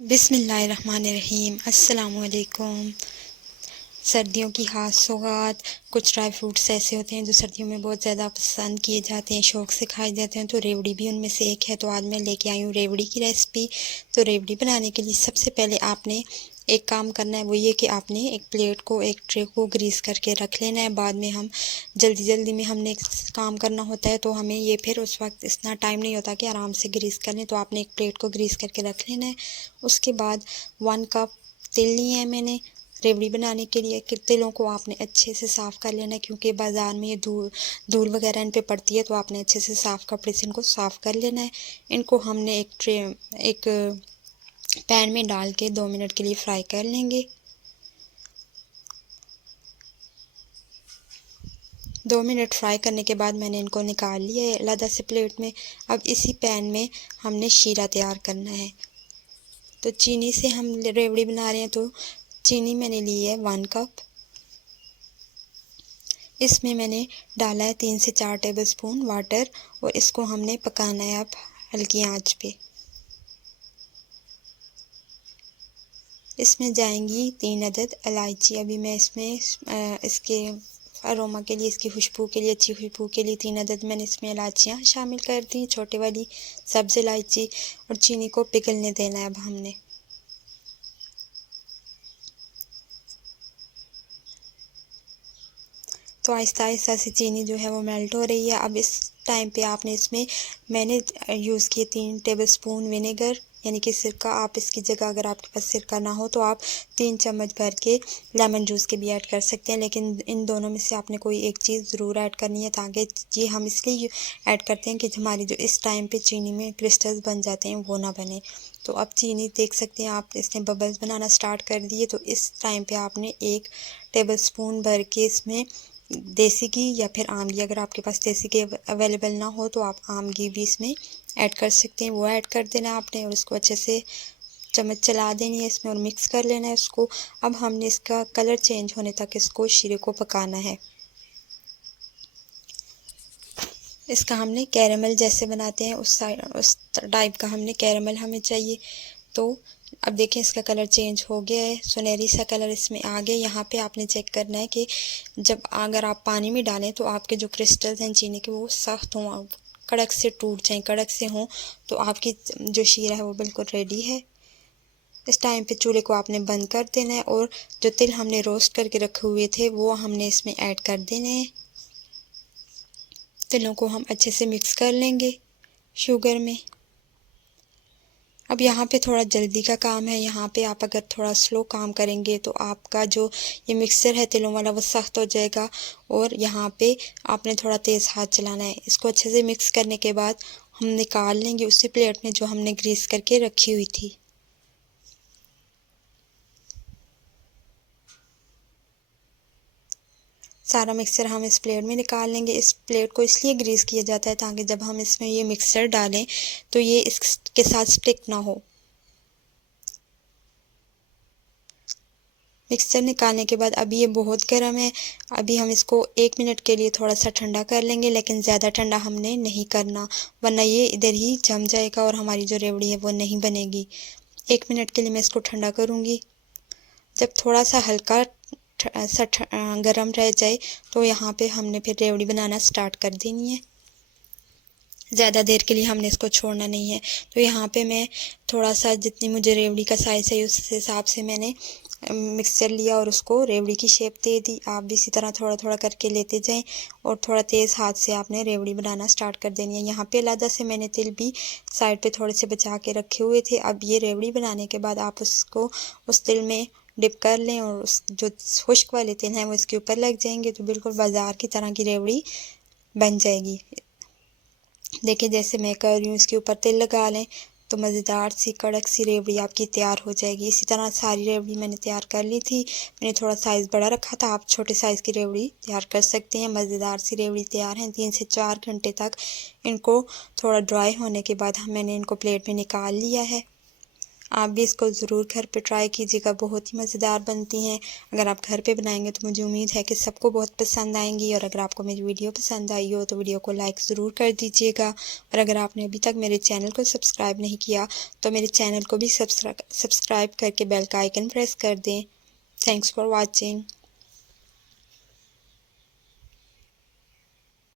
बिस्मिल्लाहिर्रहमानिर्रहीम। अस्सलामुअलैकुम। सर्दियों की ख़ास सौगात। कुछ ड्राई फ्रूट्स ऐसे होते हैं जो सर्दियों में बहुत ज़्यादा पसंद किए जाते हैं, शौक़ से खाए जाते हैं, तो रेवड़ी भी उनमें से एक है। तो आज मैं लेके आई हूँ रेवड़ी की रेसिपी। तो रेवड़ी बनाने के लिए सबसे पहले आपने एक काम करना है, वो ये कि आपने एक प्लेट को, एक ट्रे को ग्रीस करके रख लेना है। बाद में हम जल्दी में हमने एक काम करना होता है, तो हमें ये फिर उस वक्त इतना टाइम नहीं होता कि आराम से ग्रीस कर लें। तो आपने एक प्लेट को ग्रीस करके रख लेना है। उसके बाद 1 कप तिल लिए हैं मैंने रेवड़ी बनाने के लिए। कि तिलों को आपने अच्छे से साफ़ कर लेना है, क्योंकि बाज़ार में ये धूल वगैरह इन पे पड़ती है, तो आपने अच्छे से साफ़ कपड़े से इनको साफ़ कर लेना है। इनको हमने एक पैन में डाल के 2 मिनट के लिए फ्राई कर लेंगे। 2 मिनट फ्राई करने के बाद मैंने इनको निकाल लिया है अलग से प्लेट में। अब इसी पैन में हमने शीरा तैयार करना है। तो चीनी से हम रेवड़ी बना रहे हैं, तो चीनी मैंने ली है 1 कप। इसमें मैंने डाला है 3 से 4 टेबलस्पून वाटर, और इसको हमने पकाना है अब हल्की आंच पे। इसमें जाएंगी 3 अदद इलायची। अभी मैं इसमें इसके अरोमा के लिए, इसकी खुशबू के लिए, अच्छी खुशबू के लिए 3 अदद मैंने इसमें इलायचियाँ शामिल कर दी, छोटे वाली सब्ज़ इलायची। और चीनी को पिघलने देना है अब हमने। तो आहिस्ता आहिस्ता से चीनी जो है वो मेल्ट हो रही है। अब इस टाइम पे आपने इसमें मैंने यूज़ किए 3 टेबलस्पून विनेगर, यानी कि सिरका। आप इसकी जगह, अगर आपके पास सिरका ना हो, तो आप 3 चम्मच भर के लेमन जूस के भी ऐड कर सकते हैं। लेकिन इन दोनों में से आपने कोई एक चीज़ ज़रूर ऐड करनी है, ताकि ये हम इसलिए ऐड करते हैं कि हमारी जो इस टाइम पे चीनी में क्रिस्टल्स बन जाते हैं वो ना बने। तो अब चीनी देख सकते हैं आप, इसने बबल्स बनाना स्टार्ट कर दिए। तो इस टाइम पे आपने 1 टेबलस्पून भर के इसमें देसी घी या फिर आम घी, अगर आपके पास देसी घी अवेलेबल ना हो तो आप आम घी भी इसमें ऐड कर सकते हैं, वो ऐड कर देना आपने। और इसको अच्छे से चम्मच चला देनी है इसमें और मिक्स कर लेना है इसको। अब हमने इसका कलर चेंज होने तक इसको शीरे को पकाना है। इसका हमने कैरेमल जैसे बनाते हैं उस टाइप का हमने कैरेमल हमें चाहिए। तो अब देखें इसका कलर चेंज हो गया है, सुनहरी सा कलर इसमें आ गया। यहाँ पे आपने चेक करना है कि जब अगर आप पानी में डालें तो आपके जो क्रिस्टल्स हैं चीनी के वो सख्त हों, कड़क से टूट जाएं, कड़क से हों, तो आपकी जो शीरा है वो बिल्कुल रेडी है। इस टाइम पे चूल्हे को आपने बंद कर देना है, और जो तिल हमने रोस्ट करके रखे हुए थे वो हमने इसमें ऐड कर देने हैं। तिलों को हम अच्छे से मिक्स कर लेंगे शुगर में। अब यहाँ पे थोड़ा जल्दी का काम है। यहाँ पे आप अगर थोड़ा स्लो काम करेंगे तो आपका जो ये मिक्सर है तिलों वाला वो सख्त हो जाएगा, और यहाँ पे आपने थोड़ा तेज़ हाथ चलाना है। इसको अच्छे से मिक्स करने के बाद हम निकाल लेंगे उसी प्लेट में जो हमने ग्रीस करके रखी हुई थी। सारा मिक्सर हम इस प्लेट में निकाल लेंगे। इस प्लेट को इसलिए ग्रीस किया जाता है ताकि जब हम इसमें ये मिक्सर डालें तो ये इसके साथ स्टिक ना हो। मिक्सर निकालने के बाद अभी ये बहुत गर्म है, अभी हम इसको 1 मिनट के लिए थोड़ा सा ठंडा कर लेंगे, लेकिन ज़्यादा ठंडा हमने नहीं करना, वरना ये इधर ही जम जाएगा और हमारी जो रेवड़ी है वो नहीं बनेगी। 1 मिनट के लिए मैं इसको ठंडा करूँगी। जब थोड़ा सा हल्का गरम रह जाए तो यहाँ पे हमने फिर रेवड़ी बनाना स्टार्ट कर देनी है। ज़्यादा देर के लिए हमने इसको छोड़ना नहीं है। तो यहाँ पे मैं थोड़ा सा, जितनी मुझे रेवड़ी का साइज़ है उस हिसाब से मैंने मिक्सचर लिया और उसको रेवड़ी की शेप दे दी। आप भी इसी तरह थोड़ा थोड़ा करके लेते जाएं, और थोड़ा तेज़ हाथ से आपने रेवड़ी बनाना स्टार्ट कर देनी है। यहाँ पे अलग से मैंने तिल भी साइड पे थोड़े से बचा के रखे हुए थे। अब ये रेवड़ी बनाने के बाद आप उसको उस तिल में डिप कर लें, और उस जो खुश्क वाले तिल हैं वो इसके ऊपर लग जाएंगे, तो बिल्कुल बाज़ार की तरह की रेवड़ी बन जाएगी। देखिए जैसे मैं कर रही हूँ, इसके ऊपर तिल लगा लें तो मज़ेदार सी कड़क सी रेवड़ी आपकी तैयार हो जाएगी। इसी तरह सारी रेवड़ी मैंने तैयार कर ली थी। मैंने थोड़ा साइज़ बड़ा रखा था, आप छोटे साइज़ की रेवड़ी तैयार कर सकते हैं। मज़ेदार सी रेवड़ी तैयार हैं। 3 से 4 घंटे तक इनको थोड़ा ड्राई होने के बाद मैंने इनको प्लेट में निकाल लिया है। आप भी इसको ज़रूर घर पे ट्राई कीजिएगा, बहुत ही मज़ेदार बनती हैं। अगर आप घर पे बनाएंगे तो मुझे उम्मीद है कि सबको बहुत पसंद आएंगी। और अगर आपको मेरी वीडियो पसंद आई हो तो वीडियो को लाइक ज़रूर कर दीजिएगा। और अगर आपने अभी तक मेरे चैनल को सब्सक्राइब नहीं किया तो मेरे चैनल को भी सब्सक्राइब करके बेल का आइकन प्रेस कर दें। Thanks for watching.